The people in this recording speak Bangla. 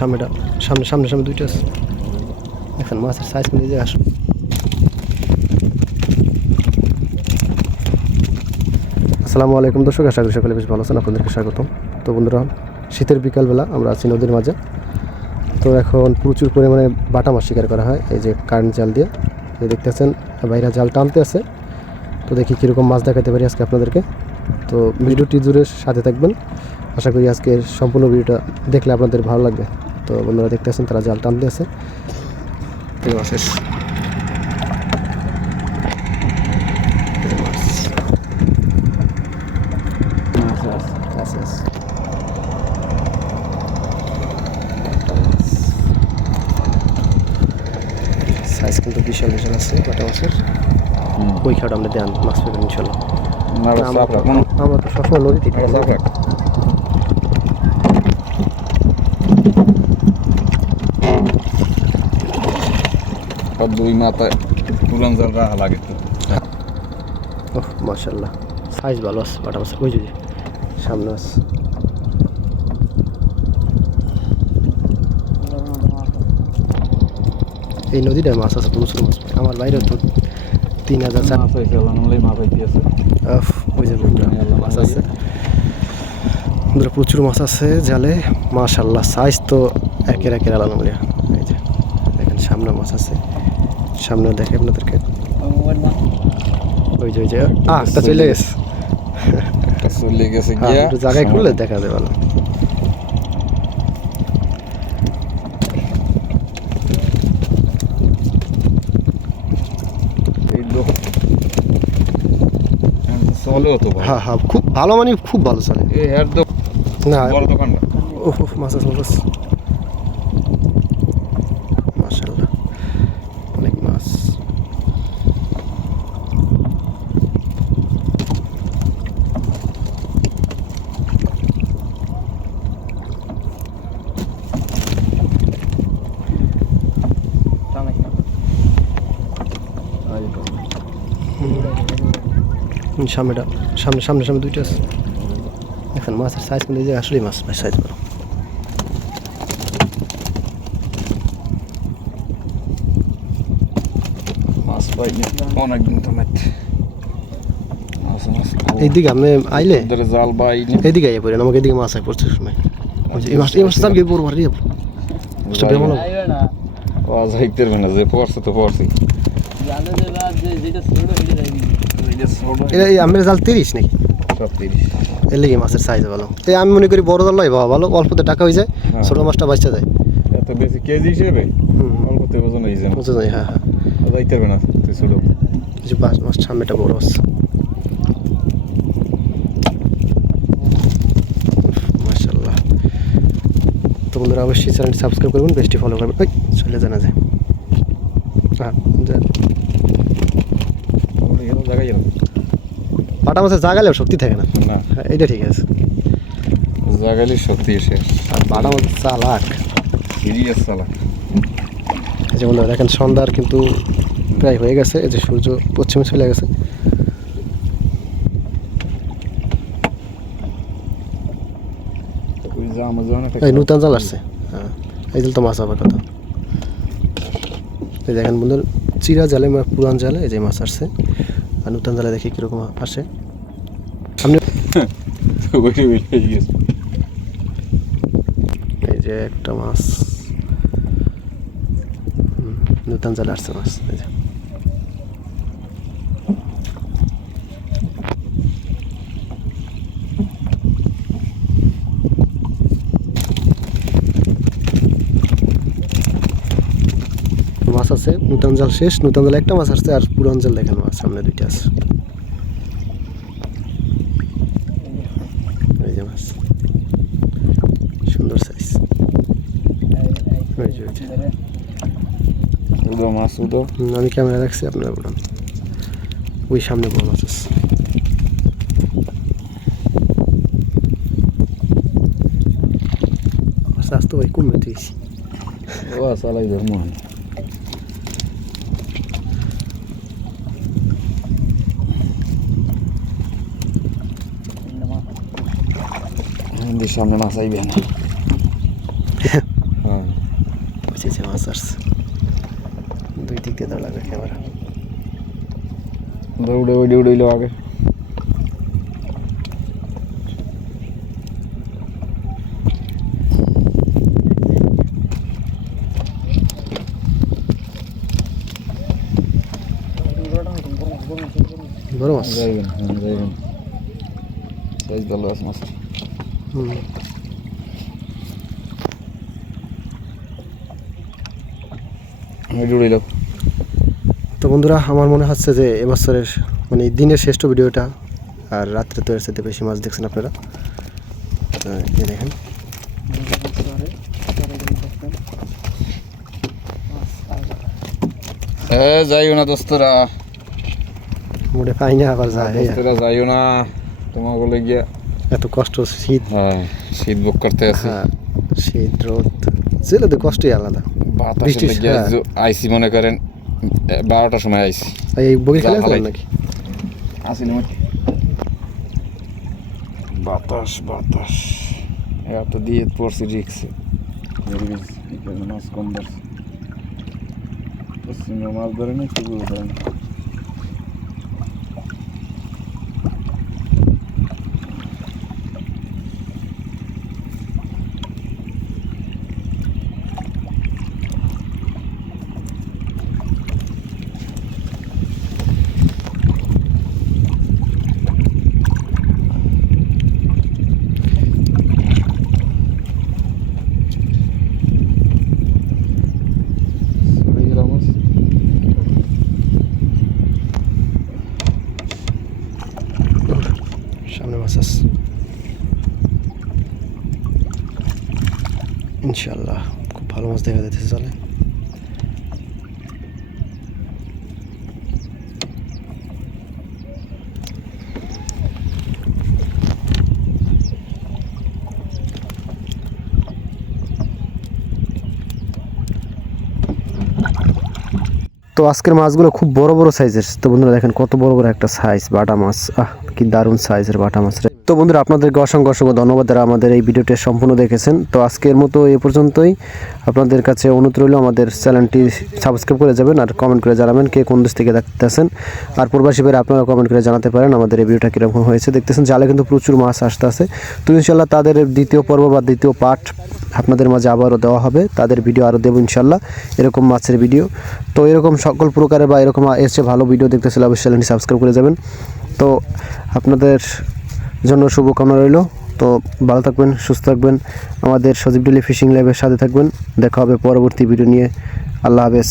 সামনেটা সামনে সামনে সামনে দুইটা আছে। এখন মাছের সাইজ কিন্তু যে আসো। আসসালামু আলাইকুম দর্শক, আশা করি সকলে বেশ ভালো আছেন। আপনাদেরকে স্বাগতম। তো বন্ধুরা, শীতের বিকালবেলা আমরা আছি নদীর মাঝে। তো এখন প্রচুর পরিমাণে বাটা মাছ শিকার করা হয় এই যে কারেন্ট জাল দিয়ে। দেখতেছেন বাইরে জাল টানতে আছে। তো দেখি কীরকম মাছ দেখাতে পারি আজকে আপনাদেরকে। তো ভিডিওটি জুড়ে সাথে থাকবেন। আশা করি আজকে সম্পূর্ণ ভিডিওটা দেখলে আপনাদের ভালো লাগবে। তো বন্ধুরা দেখতেছেন তারা জাল টানতে আছে। মাছের সাইজ কিন্তু বিশাল বিশাল আছে বাটা মাছের। ওই খাওয়াটা আমরা দেন মাছ পেবেন ইনশাল্লাহ। আমরা তো সবসময় নদীতে দুই মাথায় পুরান জাল রাখা লাগে। ওহ মাশাআল্লাহ, সাইজ ভালো আছে বাটা মাছের। ওই যে সামনে আছে এই নদীটায় মাছ আছে, প্রচুর মাছ। আমার বাইরে তো 3000 মাছ হয়েছে মাছ হইতে আছে। ওই যে মাছ আছে, প্রচুর মাছ আছে জালে মাশাআল্লাহ। সাইজ তো একের আলহামদুলিল্লাহ। এই যে দেখেন সামনে মাছ আছে, সামনেও দেখে আপনাদেরকে। ওই যে একটা চলে গেছে, চলে গেছে একটু জায়গায় খুললে দেখা যায় ভালো। হ্যাঁ হ্যাঁ, খুব ভালো, মানে খুব ভালো চলে। না ও মাছ আছে মাশাআল্লাহ, অনেক মাছ। সামনেটা সামনে সামনে সামনে দুইটা আছে। এখন মাছের সাইজ কিন্তু যে আসলেই মাছ সাইজ বড়। মাছ পাইনি অনেকদিন তো এইদিকে আপনি আইলে জাল বাইনি, এইদিকে আইয়া পড়েন, আমাকে এদিকে মাছ আয় পড়ছে সময়। এই মাছটা আমি বড় মারি না যে পড়ছে তো পড়ছি। আমার জাল 30 নাকি সব 30 এর লেগে মাছের সাইজ ভালো। এই আমি মনে করি বড় জাল লাই ভালো, অল্পতে টাকা হয়ে যায়, ছোট মাছটা বাঁচতে যায়। এত বেশি কেজি হিসেবে অল্পতে ওজন হয়ে যায়, বুঝতে যায়। হ্যাঁ হ্যাঁ, যাইতে হবে না তুই ছোট। কিছু মাছ সামনেটা বড় আছে মাশাআল্লাহ। তো বন্ধুরা অবশ্যই চ্যানেলটি সাবস্ক্রাইব করবেন, পেজটি ফলো করবেন। ওই চলে জানা যায়। হ্যাঁ বাটা মাছের জাগালেও শক্তি থাকে না, এইটা ঠিক আছে। জাগালে শক্তি এসে আর বাটা মাছের চালাক, সিরিয়াস চালাক। এই যে বন্ধুরা দেখেন সন্ধ্যার কিন্তু প্রায় হয়ে গেছে। এই যে সূর্য পশ্চিমে চলে গেছে। এই নূতন জাল আসছে। হ্যাঁ, এই জাল তো মাছ আবার কথা। এই দেখেন বন্ধুরা, চিরা জালে পুরান জালে এই যে মাছ আসছে। আর নূতন জালে দেখি কীরকম আসে। আপনি এই যে একটা মাছ নূতন জালে আসছে মাছ। এই যে মাছ আছে, নূতন জাল শেষ। নূতন জাল একটা মাছ আসছে, আর পুরান জাল দেখেন মাছ সামনে দুইটা আছে। এই যে মাছ সুন্দর সাইজ। আমি ক্যামেরা রাখছি, আপনারা বলুন। ওই সামনে বড় মাছ আছে। স্বাস্থ্য ভাই কমে দিয়েছি। ও চালাই ধর্ম সামনে মাছ আইবে না। যে মাছ আসছে, দুই দিক দিয়ে লাগবে ক্যামেরা। উড়ে উড়ে উড়ে আগে বড় মাছ। যাইবেন যাইবেন সাইজ ভালো আছে মাছ। উড়ে তো বন্ধুরা, আমার মনে হচ্ছে যে এবছরের মানে দিনের শ্রেষ্ঠ ভিডিওটা, আর রাত্রে তো এর সাথে বেশি মাছ দেখছেন আপনারা। তো এই দেখেন যাইও না দোস্তরা, মুড়ে পাই না আবার যায়। দোস্তরা যাইও না, তোমার বলে গিয়া এত কষ্ট, শীত। হ্যাঁ শীত বুক করতে আছি। হ্যাঁ শীত রোদ জেলে তো কষ্টই আলাদা। বাতাসে গিয়া আইসি মনে করেন 12টার সময় আইসি। এই বগি খেলে নাকি আসিল বাতাস বাতাস এত দিয়ে পড়ছি রিক্সে মাছ কম ধরছে। পশ্চিমে মাছ ধরে না একটু ধরে না। সামনে মাছ আছে ইনশাল্লাহ, খুব ভালো মাছ দেখা যাচ্ছে। চলে তো আজকের মাছগুলো খুব বড় বড় সাইজের। তো বন্ধুরা দেখেন কত বড় বড় একটা সাইজ বাটা মাছ, কি দারুণ সাইজের বাটা মাছ। তো বন্ধুরা আপনাদেরকে অসংখ্য অসংখ্য ধন্যবাদ যারা আমাদের এই ভিডিওটি সম্পূর্ণ দেখেছেন। তো আজকের মতো এই পর্যন্তই। আপনাদের কাছে অনুরোধ রইল আমাদের চ্যানেলটি সাবস্ক্রাইব করে যাবেন, আর কমেন্ট করে জানাবেন কে কোন দেশ থেকে দেখতেছেন। আর প্রবাসী ভাইরা আপনারা কমেন্ট করে জানাতে পারেন আমাদের এই ভিডিওটা কীরকম হয়েছে। দেখতেছেন জালে কিন্তু প্রচুর মাছ আসতে আছে। তো ইনশাল্লাহ তাদের দ্বিতীয় পর্ব বা দ্বিতীয় পার্ট আপনাদের মাঝে আবারও দেওয়া হবে, তাদের ভিডিও আরও দেবো ইনশাল্লাহ, এরকম মাছের ভিডিও। তো এরকম সকল প্রকারের বা এরকম এসে ভালো ভিডিও দেখতে চাইলে অবশ্যই চ্যানেলটি সাবস্ক্রাইব করে যাবেন। তো আপনাদের জন্য শুভকামনা রইল। তো ভালো থাকবেন, সুস্থ থাকবেন, আমাদের সজীব ডেইলি ফিশিং লাইভের সাথে থাকবেন। দেখা হবে পরবর্তী ভিডিও নিয়ে। আল্লাহ হাফেজ।